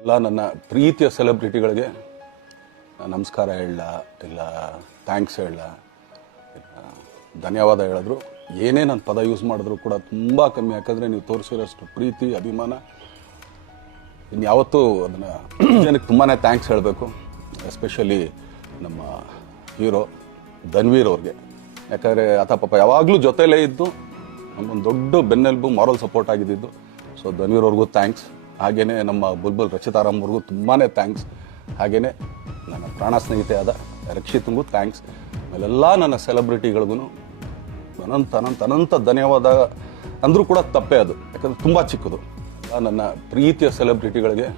ಎಲ್ಲ ನನ್ನ ಪ್ರೀತಿಯ ಸೆಲೆಬ್ರಿಟಿಗಳಿಗೆ ನಮಸ್ಕಾರ ಹೇಳ ಇಲ್ಲ ಥ್ಯಾಂಕ್ಸ್ ಹೇಳ ಧನ್ಯವಾದ ಹೇಳಿದ್ರು ಏನೇ ನನ್ನ ಪದ ಯೂಸ್ ಮಾಡಿದ್ರು ಕೂಡ ತುಂಬ ಕಮ್ಮಿ. ಯಾಕಂದರೆ ನೀವು ತೋರಿಸಿರೋಷ್ಟು ಪ್ರೀತಿ ಅಭಿಮಾನ ಇನ್ಯಾವತ್ತೂ ಅದನ್ನು ಜನಕ್ಕೆ ತುಂಬಾ ಥ್ಯಾಂಕ್ಸ್ ಹೇಳಬೇಕು. ಎಸ್ಪೆಷಲಿ ನಮ್ಮ ಹೀರೋ ಧನ್ವೀರ್ ಅವ್ರಿಗೆ. ಯಾಕಂದರೆ ಆತ ಪಾಪ ಯಾವಾಗಲೂ ಜೊತೆಲೇ ಇದ್ದು ನಮಗೊಂದು ದೊಡ್ಡ ಬೆನ್ನೆಲುಬು ಮಾರಲ್ ಸಪೋರ್ಟ್ ಆಗಿದ್ದು. ಸೊ ಧನ್ವೀರ್ ಅವ್ರಿಗೂ ಥ್ಯಾಂಕ್ಸ್. ಹಾಗೆಯೇ ನಮ್ಮ ಬುಲ್ಬುಲ್ ರಚಿತಾರಾಮ್ ಅವ್ರಿಗೂ ತುಂಬಾ ಥ್ಯಾಂಕ್ಸ್. ಹಾಗೆಯೇ ನನ್ನ ಪ್ರಾಣ ಸ್ನೇಹಿತೆ ಆದ ರಕ್ಷಿತ್ಗೂ ಥ್ಯಾಂಕ್ಸ್. ಆಮೇಲೆಲ್ಲ ನನ್ನ ಸೆಲೆಬ್ರಿಟಿಗಳಿಗೂ ಅನಂತ ಧನ್ಯವಾದ ಅಂದರೂ ಕೂಡ ತಪ್ಪೇ ಅದು. ಯಾಕಂದರೆ ತುಂಬ ಚಿಕ್ಕದು. ನನ್ನ ಪ್ರೀತಿಯ ಸೆಲೆಬ್ರಿಟಿಗಳಿಗೆ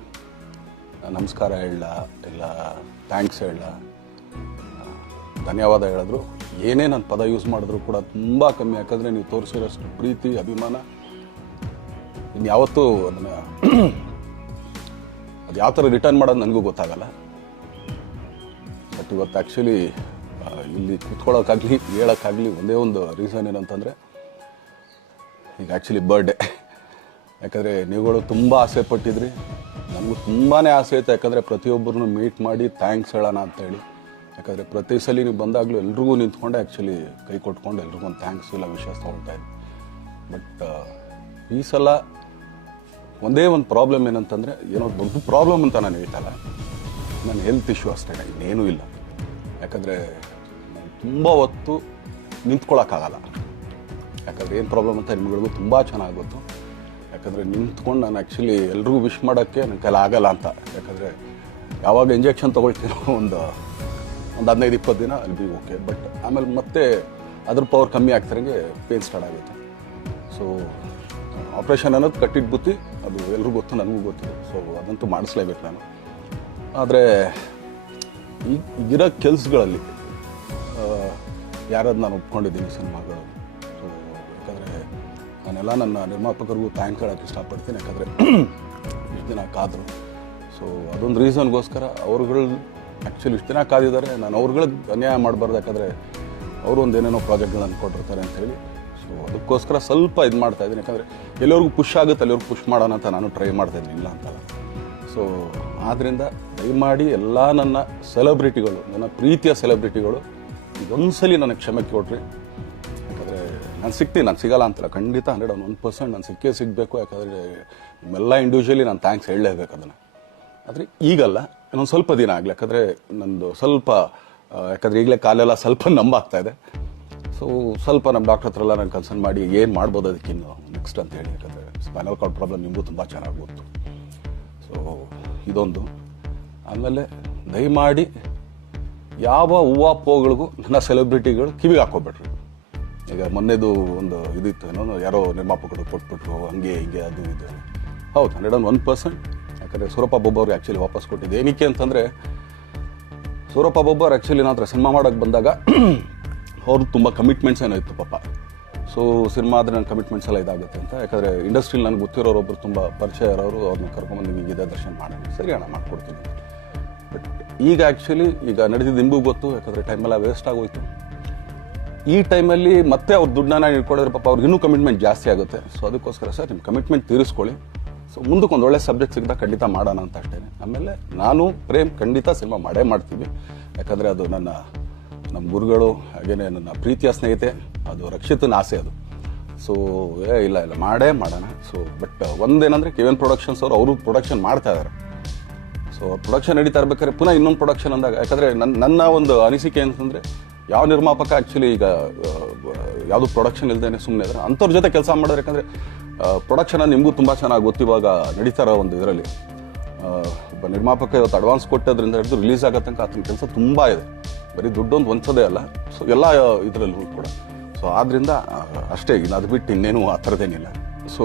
ನಮಸ್ಕಾರ ಹೇಳ ಇಲ್ಲ ಥ್ಯಾಂಕ್ಸ್ ಹೇಳ ಧನ್ಯವಾದ ಹೇಳಿದ್ರು ಏನೇ ನನ್ನ ಪದ ಯೂಸ್ ಮಾಡಿದ್ರು ಕೂಡ ತುಂಬ ಕಮ್ಮಿ. ಯಾಕಂದರೆ ನೀವು ತೋರಿಸಿರೋಷ್ಟು ಪ್ರೀತಿ ಅಭಿಮಾನ ಇನ್ಯಾವತ್ತೂ ಅದನ್ನು ಅದು ಯಾವ ಥರ ರಿಟರ್ನ್ ಮಾಡೋದು ನನಗೂ ಗೊತ್ತಾಗಲ್ಲ. ಬಟ್ ಇವತ್ತು ಆ್ಯಕ್ಚುಲಿ ಇಲ್ಲಿ ಕೂತ್ಕೊಳ್ಳೋಕ್ಕಾಗಲಿ ಹೇಳೋಕ್ಕಾಗಲಿ ಒಂದೇ ಒಂದು ರೀಸನ್ ಏನಂತಂದರೆ ಈಗ ಆ್ಯಕ್ಚುಲಿ ಬರ್ಡೇ. ಯಾಕಂದರೆ ನೀವುಗಳು ತುಂಬ ಆಸೆ ಪಟ್ಟಿದ್ರಿ, ನನಗೂ ತುಂಬಾ ಆಸೆ ಇತ್ತು. ಯಾಕಂದರೆ ಪ್ರತಿಯೊಬ್ಬರನ್ನು ಮೀಟ್ ಮಾಡಿ ಥ್ಯಾಂಕ್ಸ್ ಹೇಳೋಣ ಅಂತೇಳಿ. ಯಾಕಂದರೆ ಪ್ರತಿ ಸಲ ನೀವು ಬಂದಾಗಲೂ ಎಲ್ರಿಗೂ ನಿಂತ್ಕೊಂಡೆ ಆ್ಯಕ್ಚುಲಿ ಕೈ ಕೊಟ್ಕೊಂಡು ಎಲ್ರಿಗೂ ಒಂದು ಥ್ಯಾಂಕ್ಸ್ ಇಲ್ಲ ವಿಶ್ವಾಸ ತೊಗೊಳ್ತಾ ಇದ್ದೆ. ಬಟ್ ಈ ಸಲ ಒಂದೇ ಒಂದು ಪ್ರಾಬ್ಲಮ್ ಏನಂತಂದರೆ, ಏನೋ ದೊಡ್ಡ ಪ್ರಾಬ್ಲಮ್ ಅಂತ ನಾನು ಹೇಳ್ತಲ್ಲ, ನನ್ನ ಹೆಲ್ತ್ ಇಶ್ಯೂ ಅಷ್ಟೇ, ಇನ್ನೇನೂ ಇಲ್ಲ. ಯಾಕಂದರೆ ನಾನು ತುಂಬ ಹೊತ್ತು ನಿಂತ್ಕೊಳ್ಳೋಕ್ಕಾಗಲ್ಲ. ಯಾಕಂದರೆ ಏನು ಪ್ರಾಬ್ಲಮ್ ಅಂತ ನಿಮ್ಗಳಿಗೂ ತುಂಬ ಚೆನ್ನಾಗಿ ಗೊತ್ತು. ಯಾಕಂದರೆ ನಿಂತ್ಕೊಂಡು ನಾನು ಆ್ಯಕ್ಚುಲಿ ಎಲ್ರಿಗೂ ವಿಶ್ ಮಾಡೋಕ್ಕೆ ನನ್ನ ಕೈಲಿ ಆಗಲ್ಲ ಅಂತ. ಯಾಕಂದರೆ ಯಾವಾಗ ಇಂಜೆಕ್ಷನ್ ತೊಗೊಳ್ತೀನೋ ಒಂದು 15-20 ದಿನ ಅಲ್ಲಿ ಬಿ ಓಕೆ. ಬಟ್ ಆಮೇಲೆ ಮತ್ತೆ ಅದ್ರ ಪವರ್ ಕಮ್ಮಿ ಆಗ್ತಿರಂಗೆ ಪೇನ್ ಸ್ಟಾರ್ಟ್ ಆಗುತ್ತೆ. ಸೊ ಆಪ್ರೇಷನ್ ಅನ್ನೋದು ಕಟ್ಟಿಟ್ಟು ಬುತ್ತಿ, ಅದು ಎಲ್ರಿಗೂ ಗೊತ್ತು, ನನಗೂ ಗೊತ್ತು. ಸೊ ಅದಂತೂ ಮಾಡಿಸ್ಲೇಬೇಕು ನಾನು. ಆದರೆ ಈಗಿರೋ ಕೆಲಸಗಳಲ್ಲಿ ಯಾರಾದ್ರು ನಾನು ಒಪ್ಕೊಂಡಿದ್ದೀನಿ ಸಿನಿಮಾಗಳು. ಸೊ ಯಾಕಂದರೆ ನಾನೆಲ್ಲ ನನ್ನ ನಿರ್ಮಾಪಕರಿಗೂ ಥ್ಯಾಂಕ್ ಹೇಳೋಕ್ಕೆ ಇಷ್ಟಪಡ್ತೀನಿ. ಯಾಕಂದರೆ ಇಷ್ಟು ದಿನ ಕಾದರು. ಸೊ ಅದೊಂದು ರೀಸನ್ಗೋಸ್ಕರ ಅವ್ರುಗಳು ಆ್ಯಕ್ಚುಲಿ ಇಷ್ಟು ದಿನ ಕಾದಿದ್ದಾರೆ. ನಾನು ಅವ್ರುಗಳಿಗೆ ಅನ್ಯಾಯ ಮಾಡಬಾರ್ದು. ಯಾಕಂದರೆ ಅವರು ಒಂದು ಏನೇನೋ ಪ್ರಾಜೆಕ್ಟ್ಗಳನ್ನು ಕೊಟ್ಟಿರ್ತಾರೆ ಅಂಥೇಳಿ. ಸೊ ಅದಕ್ಕೋಸ್ಕರ ಸ್ವಲ್ಪ ಇದು ಮಾಡ್ತಾಯಿದ್ದೀನಿ. ಯಾಕಂದರೆ ಎಲ್ಲರಿಗೂ ಪುಷ್ ಆಗುತ್ತೆ ಅಲ್ಲಿವ್ರಿಗೆ ಪುಷ್ ಮಾಡೋಣ ಅಂತ ನಾನು ಟ್ರೈ ಮಾಡ್ತಾಯಿದ್ದೀನಿ, ಇಲ್ಲ ಅಂತಲ್ಲ. ಸೊ ಆದ್ದರಿಂದ ದಯಮಾಡಿ ಎಲ್ಲ ನನ್ನ ಸೆಲೆಬ್ರಿಟಿಗಳು, ನನ್ನ ಪ್ರೀತಿಯ ಸೆಲೆಬ್ರಿಟಿಗಳು ಇದೊಂದ್ಸಲಿ ನನಗೆ ಕ್ಷಮೆ ಕೊಡ್ರಿ. ಯಾಕಂದರೆ ನಾನು ಸಿಗ್ತೀನಿ, ನಾನು ಸಿಗಲ್ಲ ಅಂತಲ್ಲ, ಖಂಡಿತ 101% ನಾನು ಸಿಕ್ಕೇ ಸಿಗಬೇಕು. ಯಾಕಂದರೆ ನಿಮ್ಮೆಲ್ಲ ಇಂಡಿವಿಜುವಲಿ ನಾನು ಥ್ಯಾಂಕ್ಸ್ ಹೇಳಲೇಬೇಕು ಅದನ್ನು. ಆದರೆ ಈಗಲ್ಲ, ಇನ್ನೊಂದು ಸ್ವಲ್ಪ ದಿನ ಆಗಲಿ. ಯಾಕಂದರೆ ನಂದು ಸ್ವಲ್ಪ ಯಾಕಂದರೆ ಈಗಲೇ ಕಾಲೆಲ್ಲ ಸ್ವಲ್ಪ ನಂಬಾಗ್ತಾ ಇದೆ. ಸೊ ಸ್ವಲ್ಪ ನಮ್ಮ ಡಾಕ್ಟರ್ ಹತ್ರ ಎಲ್ಲ ನಾನು ಕನ್ಸರ್ನ್ ಮಾಡಿ ಏನು ಮಾಡ್ಬೋದು ಅದಕ್ಕಿನ್ನು ನೆಕ್ಸ್ಟ್ ಅಂತ ಹೇಳಿ. ಯಾಕಂದರೆ ಸ್ಪೈನಲ್ ಕಾರ್ಡ್ ಪ್ರಾಬ್ಲಮ್ ನಿಮಗೂ ತುಂಬ ಚೆನ್ನಾಗಿ ಗೊತ್ತು. ಸೊ ಇದೊಂದು. ಆಮೇಲೆ ದಯಮಾಡಿ ಯಾವ ಹೂವಾಪೋಗಳಿಗೂ ನನ್ನ ಸೆಲೆಬ್ರಿಟಿಗಳು ಕಿವಿಗೆ ಹಾಕೋಬೇಡ್ರಿ. ಈಗ ಮೊನ್ನೆದು ಒಂದು ಇದಿತ್ತು, ಏನೋ ಯಾರೋ ನಿರ್ಮಾಪಕರು ಕೊಟ್ಬಿಟ್ರು ಹಂಗೆ ಹಿಂಗೆ ಅದು ಇದು. ಹೌದು, 101%. ಯಾಕಂದರೆ ಸೂರಪ್ಪ ಬೊಬ್ಬ ಅವ್ರಿಗೆ ಆ್ಯಕ್ಚುಲಿ ವಾಪಸ್ ಕೊಟ್ಟಿದ್ದು ಏನಕ್ಕೆ ಅಂತಂದರೆ, ಸೂರಪ್ಪ ಬೊಬ್ಬ ಅವ್ರು ಆ್ಯಕ್ಚುಲಿ ನಾನು ಹತ್ರ ಸಿನಿಮಾ ಮಾಡೋಕ್ಕೆ ಬಂದಾಗ ಅವ್ರದ್ದು ತುಂಬ ಕಮಿಟ್ಮೆಂಟ್ಸ್ ಏನೋ ಇತ್ತು ಪಾಪ. ಸೊ ಸಿನಿಮಾ ಆದರೆ ನನ್ನ ಕಮಿಟ್ಮೆಂಟ್ಸ್ ಎಲ್ಲ ಇದಾಗುತ್ತೆ ಅಂತ. ಯಾಕಂದರೆ ಇಂಡಸ್ಟ್ರಿಲಿ ನನಗೆ ಗೊತ್ತಿರೋರೊಬ್ಬರು ತುಂಬ ಪರಿಚಯ ಇರೋರು, ಅವ್ರನ್ನ ಕರ್ಕೊಂಬಂದು ನಿಮಗಿದೆ ದರ್ಶನ ಮಾಡೋಣ, ಸರಿ ಅಣ್ಣ ಮಾಡ್ಕೊಡ್ತೀನಿ. ಬಟ್ ಈಗ ಆ್ಯಕ್ಚುಲಿ ಈಗ ನಡೆದಿದ್ದು ನಿಮಗೂ ಗೊತ್ತು. ಯಾಕಂದರೆ ಟೈಮೆಲ್ಲ ವೇಸ್ಟ್ ಆಗೋಯ್ತು. ಈ ಟೈಮಲ್ಲಿ ಮತ್ತೆ ಅವ್ರ ದುಡ್ಡನ್ನ ಇಟ್ಕೊಡಿದ್ರೆ ಪಾಪ ಅವ್ರಿಗೆ ಇನ್ನೂ ಕಮಿಟ್ಮೆಂಟ್ ಜಾಸ್ತಿ ಆಗುತ್ತೆ. ಸೊ ಅದಕ್ಕೋಸ್ಕರ ಸರ್ ನಿಮ್ಮ ಕಮಿಟ್ಮೆಂಟ್ ತೀರಿಸ್ಕೊಳ್ಳಿ. ಸೊ ಮುಂದಕ್ಕೆ ಒಂದು ಒಳ್ಳೆ ಸಬ್ಜೆಕ್ಟ್ ಸಿಗ್ದಾಗ ಖಂಡಿತ ಮಾಡೋಣ ಅಂತ ಅಷ್ಟೇ. ಆಮೇಲೆ ನಾನು ಪ್ರೇಮ್ ಖಂಡಿತ ಸಿನಿಮಾ ಮಾಡೇ ಮಾಡ್ತೀವಿ. ಯಾಕಂದರೆ ಅದು ನಮ್ಮ ಗುರುಗಳು, ಹಾಗೇನೆ ನನ್ನ ಪ್ರೀತಿಯ ಸ್ನೇಹಿತೆ, ಅದು ರಕ್ಷಿತನ ಆಸೆ ಅದು. ಸೊ ಇಲ್ಲ ಮಾಡೇ ಮಾಡೋಣ. ಸೊ ಬಟ್ ಒಂದೇನಂದರೆ KVN ಪ್ರೊಡಕ್ಷನ್ಸ್ ಅವರು ಪ್ರೊಡಕ್ಷನ್ ಮಾಡ್ತಾ ಇದ್ದಾರೆ. ಸೊ ಪ್ರೊಡಕ್ಷನ್ ನಡೀತಾ ಇರ್ಬೇಕಾದ್ರೆ ಪುನಃ ಇನ್ನೊಂದು ಪ್ರೊಡಕ್ಷನ್ ಅಂದಾಗ, ಯಾಕಂದರೆ ನನ್ನ ಒಂದು ಅನಿಸಿಕೆ ಅಂತಂದರೆ, ಯಾವ ನಿರ್ಮಾಪಕ ಆ್ಯಕ್ಚುಲಿ ಈಗ ಯಾವುದು ಪ್ರೊಡಕ್ಷನ್ ಇಲ್ಲದೇ ಸುಮ್ಮನೆ ಇದ್ದಾರೆ ಅಂಥವ್ರ ಜೊತೆ ಕೆಲಸ ಮಾಡೋದು. ಯಾಕಂದರೆ ಪ್ರೊಡಕ್ಷನ್ ನಿಮಗೂ ತುಂಬ ಚೆನ್ನಾಗಿ ಗೊತ್ತು. ಇವಾಗ ನಡೀತಾ ಇರೋ ಒಂದು ಇದರಲ್ಲಿ ಒಬ್ಬ ನಿರ್ಮಾಪಕ ಇವತ್ತು ಅಡ್ವಾನ್ಸ್ ಕೊಟ್ಟೋದ್ರಿಂದ ಹಿಡಿದು ರಿಲೀಸ್ ಆಗೋ ತನಕ ಆತನ ಕೆಲಸ ತುಂಬ ಇದೆ. ಬರೀ ದುಡ್ಡೊಂದು ಹೊಂಚೋದೇ ಅಲ್ಲ, ಸೊ ಎಲ್ಲ ಇದರಲ್ಲೂ ಕೂಡ. ಸೊ ಆದ್ದರಿಂದ ಅಷ್ಟೇ, ಇಲ್ಲ ಅದು ಬಿಟ್ಟು ಇನ್ನೇನು ಆ ಥರದ್ದೇನಿಲ್ಲ. ಸೊ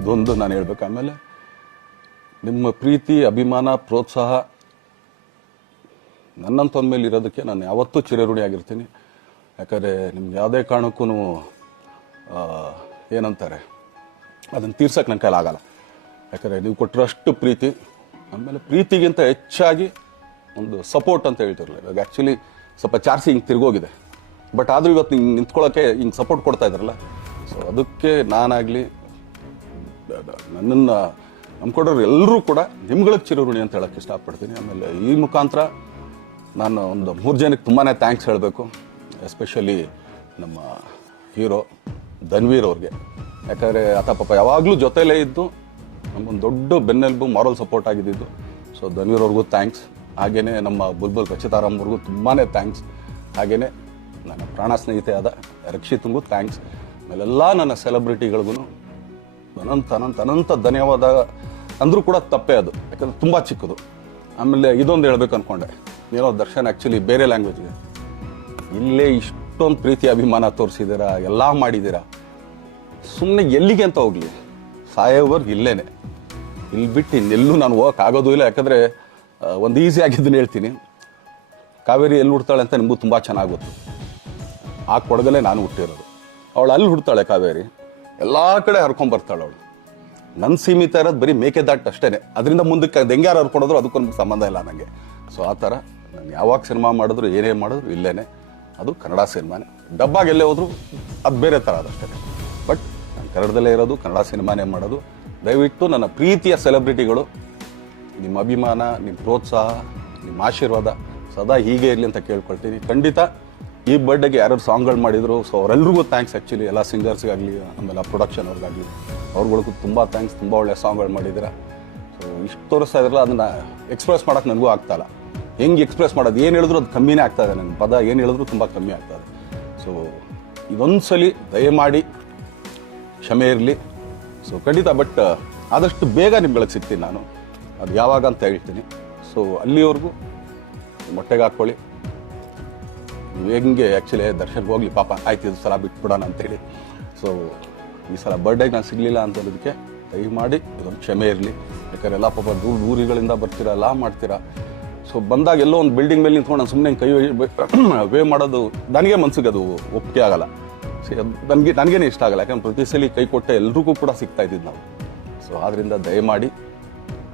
ಇದೊಂದು ನಾನು ಹೇಳ್ಬೇಕು. ಆಮೇಲೆ ನಿಮ್ಮ ಪ್ರೀತಿ ಅಭಿಮಾನ ಪ್ರೋತ್ಸಾಹ ನನ್ನಂತಂದ ಮೇಲೆ ಇರೋದಕ್ಕೆ ನಾನು ಯಾವತ್ತೂ ಚಿರಋಣಿಯಾಗಿರ್ತೀನಿ. ಯಾಕಂದರೆ ನಿಮ್ಗೆ ಯಾವುದೇ ಕಾರಣಕ್ಕೂ ಏನಂತಾರೆ ಅದನ್ನು ತೀರ್ಸೋಕ್ಕೆ ನನ್ನ ಕೈಲಾಗಲ್ಲ. ಯಾಕಂದರೆ ನೀವು ಕೊಟ್ಟಿರೋಷ್ಟು ಪ್ರೀತಿ, ಆಮೇಲೆ ಪ್ರೀತಿಗಿಂತ ಹೆಚ್ಚಾಗಿ ಒಂದು ಸಪೋರ್ಟ್ ಅಂತ ಹೇಳ್ತಿರಲಿಲ್ಲ. ಇವಾಗ ಆ್ಯಕ್ಚುಲಿ ಸ್ವಲ್ಪ ಚಾರ್ಜಿ ಹಿಂಗೆ ತಿರ್ಗೋಗಿದೆ. ಬಟ್ ಆದರೂ ಇವತ್ತು ಹಿಂಗೆ ನಿಂತ್ಕೊಳ್ಳೋಕ್ಕೆ ಹಿಂಗೆ ಸಪೋರ್ಟ್ ಕೊಡ್ತಾ ಇದ್ದಾರಲ್ಲ. ಸೊ ಅದಕ್ಕೆ ನಾನಾಗಲಿ ನನ್ನನ್ನು ನಂಬ್ಕೊಡೋರು ಎಲ್ಲರೂ ಕೂಡ ನಿಮ್ಗಳಿಗೆ ಚಿರಋಣಿ ಅಂತ ಹೇಳೋಕ್ಕೆ ಇಷ್ಟಪಡ್ತೀನಿ. ಆಮೇಲೆ ಈ ಮುಖಾಂತರ ನಾನು ಒಂದು 3 ಜನಕ್ಕೆ ತುಂಬಾ ಥ್ಯಾಂಕ್ಸ್ ಹೇಳಬೇಕು. ಎಸ್ಪೆಷಲಿ ನಮ್ಮ ಹೀರೋ ಧನ್ವೀರ್ ಅವ್ರಿಗೆ. ಯಾಕಂದರೆ ಆತ ಪಾಪ ಯಾವಾಗಲೂ ಜೊತೆಲೇ ಇದ್ದು ನಮಗೊಂದು ದೊಡ್ಡ ಬೆನ್ನೆಲುಬು, ಮಾರಲ್ ಸಪೋರ್ಟ್ ಆಗಿದ್ದು. ಸೊ ಧನ್ವೀರ್ ಅವ್ರಿಗೂ ಥ್ಯಾಂಕ್ಸ್. ಹಾಗೆಯೇ ನಮ್ಮ ಬುಲ್ಬುಲ್ ರಚಿತಾರಾಮ್ ಅವ್ರಿಗೂ ತುಂಬಾ ಥ್ಯಾಂಕ್ಸ್. ಹಾಗೆಯೇ ನನ್ನ ಪ್ರಾಣ ಸ್ನೇಹಿತೆ ಆದ ರಕ್ಷಿತ್ಗೂ ಥ್ಯಾಂಕ್ಸ್. ಆಮೇಲೆಲ್ಲ ನನ್ನ ಸೆಲೆಬ್ರಿಟಿಗಳಿಗೂ ಅನಂತ ಧನ್ಯವಾದ ಅಂದರೂ ಕೂಡ ತಪ್ಪೇ ಅದು, ಯಾಕಂದರೆ ತುಂಬ ಚಿಕ್ಕದು. ಆಮೇಲೆ ಇದೊಂದು ಹೇಳ್ಬೇಕು ಅಂದ್ಕೊಂಡೆ, ಏನೋ ದರ್ಶನ್ ಆ್ಯಕ್ಚುಲಿ ಬೇರೆ ಲ್ಯಾಂಗ್ವೇಜ್ಗೆ ಇಲ್ಲೇ ಇಷ್ಟೊಂದು ಪ್ರೀತಿ ಅಭಿಮಾನ ತೋರಿಸಿದ್ದೀರಾ, ಎಲ್ಲ ಮಾಡಿದ್ದೀರಾ, ಸುಮ್ಮನೆ ಎಲ್ಲಿಗೆ ಅಂತ ಹೋಗಲಿ, ಸಾಯೋವರ್ಗೆ ಇಲ್ಲೇನೆ, ಇಲ್ಲಿ ಬಿಟ್ಟು ಇನ್ನೆಲ್ಲೂ ನಾನು ಹೋಗೋಕ್ಕಾಗೋದು ಇಲ್ಲ. ಯಾಕಂದರೆ ಒಂದು ಈಸಿ ಆಗಿದ್ದನ್ನು ಹೇಳ್ತೀನಿ, ಕಾವೇರಿ ಎಲ್ಲಿ ಹುಡ್ತಾಳೆ ಅಂತ ನಿಮಗೂ ತುಂಬ ಚೆನ್ನಾಗಿ ಗೊತ್ತು. ಆ ಕೊಡಗಲ್ಲೇ ನಾನು ಹುಟ್ಟಿರೋದು. ಅವಳು ಅಲ್ಲಿ ಹುಡ್ತಾಳೆ ಕಾವೇರಿ, ಎಲ್ಲ ಕಡೆ ಹರ್ಕೊಂಬರ್ತಾಳೆ ಅವಳು. ನನ್ನ ಸೀಮಿತ ಇರೋದು ಬರೀ ಮೇಕೆದಾಟ್ ಅಷ್ಟೇ, ಅದರಿಂದ ಮುಂದಕ್ಕೆ ಅದು ಹೆಂಗ್ಯಾರು ಹರ್ಕೊಡೋದ್ರು ಅದಕ್ಕೊಂದು ಸಂಬಂಧ ಇಲ್ಲ ನನಗೆ. ಸೊ ಆ ಥರ ನಾನು ಯಾವಾಗ ಸಿನಿಮಾ ಮಾಡಿದ್ರು ಏನೇ ಮಾಡಿದ್ರು ಇಲ್ಲೇನೆ, ಅದು ಕನ್ನಡ ಸಿನಿಮಾನೇ. ಡಬ್ಬಾಗಿ ಎಲ್ಲೇ ಹೋದ್ರು ಅದು ಬೇರೆ ಥರ ಅದಷ್ಟೇ. ಬಟ್ ನಾನು ಕನ್ನಡದಲ್ಲೇ ಇರೋದು, ಕನ್ನಡ ಸಿನಿಮಾನೇ ಮಾಡೋದು. ದಯವಿಟ್ಟು ನನ್ನ ಪ್ರೀತಿಯ ಸೆಲೆಬ್ರಿಟಿಗಳು, ನಿಮ್ಮ ಅಭಿಮಾನ, ನಿಮ್ಮ ಪ್ರೋತ್ಸಾಹ, ನಿಮ್ಮ ಆಶೀರ್ವಾದ ಸದಾ ಹೀಗೆ ಇರಲಿ ಅಂತ ಕೇಳ್ಕೊಳ್ತೀನಿ. ಖಂಡಿತ ಈ ಬರ್ಡೇಗೆ ಯಾರು ಸಾಂಗ್ಗಳು ಮಾಡಿದ್ರು, ಸೊ ಅವರೆಲ್ರಿಗೂ ಥ್ಯಾಂಕ್ಸ್. ಆ್ಯಕ್ಚುಲಿ ಎಲ್ಲ ಸಿಂಗರ್ಸ್ಗಾಗಲಿ, ಆಮೇಲೆ ಪ್ರೊಡಕ್ಷನ್ ಅವ್ರಿಗಾಗಲಿ, ಅವ್ರುಗಳಿಗೂ ತುಂಬ ಥ್ಯಾಂಕ್ಸ್. ತುಂಬ ಒಳ್ಳೆ ಸಾಂಗ್ಗಳು ಮಾಡಿದ್ದೀರಾ. ಸೊ ಇಷ್ಟು ತೋರಿಸ್ತಾ ಇದ್ರಲ್ಲ, ಅದನ್ನು ಎಕ್ಸ್ಪ್ರೆಸ್ ಮಾಡೋಕ್ಕೆ ನನಗೂ ಆಗ್ತಾಯಿಲ್ಲ. ಹೆಂಗೆ ಎಕ್ಸ್ಪ್ರೆಸ್ ಮಾಡೋದು, ಏನು ಹೇಳಿದ್ರು ಅದು ಕಮ್ಮಿನೇ ಆಗ್ತಾಯಿದೆ. ನನ್ನ ಪದ ಏನು ಹೇಳಿದ್ರು ತುಂಬ ಕಮ್ಮಿ ಆಗ್ತದೆ. ಸೊ ಇದೊಂದು ಸಲ ದಯಮಾಡಿ ಕ್ಷಮೆ ಇರಲಿ. ಸೊ ಖಂಡಿತ, ಬಟ್ ಆದಷ್ಟು ಬೇಗ ನಿಮ್ಗಳಿಗೆ ಸಿಗ್ತೀನಿ ನಾನು, ಅದು ಯಾವಾಗ ಅಂತ ಹೇಳ್ತೀನಿ. ಸೊ ಅಲ್ಲಿವರೆಗೂ ಮೊಟ್ಟೆಗೆ ಹಾಕ್ಕೊಳ್ಳಿ. ನೀವು ಹೆಂಗೆ ಆ್ಯಕ್ಚುಲಿ ದರ್ಶನ್ಗೆ ಹೋಗ್ಲಿ ಪಾಪ, ಆಯ್ತು ಇದು ಸಲ ಬಿಟ್ಬಿಡೋಣ ಅಂತೇಳಿ. ಸೊ ಈ ಸಲ ಬರ್ಡೇಗೆ ನಾನು ಸಿಗಲಿಲ್ಲ ಅಂತಂದಕ್ಕೆ ದಯಮಾಡಿ ಇದೊಂದು ಕ್ಷಮೆ ಇರಲಿ. ಯಾಕಂದರೆ ಎಲ್ಲ ಪಾಪ ಊರುಗಳಿಂದ ಬರ್ತೀರಾ, ಎಲ್ಲ ಮಾಡ್ತೀರಾ. ಸೊ ಬಂದಾಗ ಎಲ್ಲೋ ಒಂದು ಬಿಲ್ಡಿಂಗ್ ಮೇಲೆ ನಿಂತ್ಕೊಂಡು ನಾನು ಸುಮ್ಮನೆ ಕೈ ವೇ ಮಾಡೋದು ನನಗೆ ಮನ್ಸಿಗೆ ಅದು ಒಪ್ಪಿಗೆ ಆಗಲ್ಲ. ಸೊ ನನಗೇನೆ ಇಷ್ಟ ಆಗಲ್ಲ. ಯಾಕಂದ್ರೆ ಪ್ರತಿ ಸಲ ಕೈ ಕೊಟ್ಟೆ ಎಲ್ರಿಗೂ ಕೂಡ ಸಿಗ್ತಾ ಇದ್ದಿದ್ದು ನಾವು. ಸೊ ಆದ್ದರಿಂದ ದಯಮಾಡಿ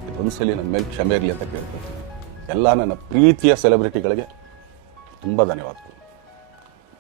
ಇದೊಂದು ಸಲ ನನ್ನ ಮೇಲೆ ಕ್ಷಮೆ ಇರಲಿ ಅಂತ ಕೇಳ್ಕೊಳ್ತೀನಿ. ಎಲ್ಲ ನನ್ನ ಪ್ರೀತಿಯ ಸೆಲೆಬ್ರಿಟಿಗಳಿಗೆ ತುಂಬ ಧನ್ಯವಾದಗಳು.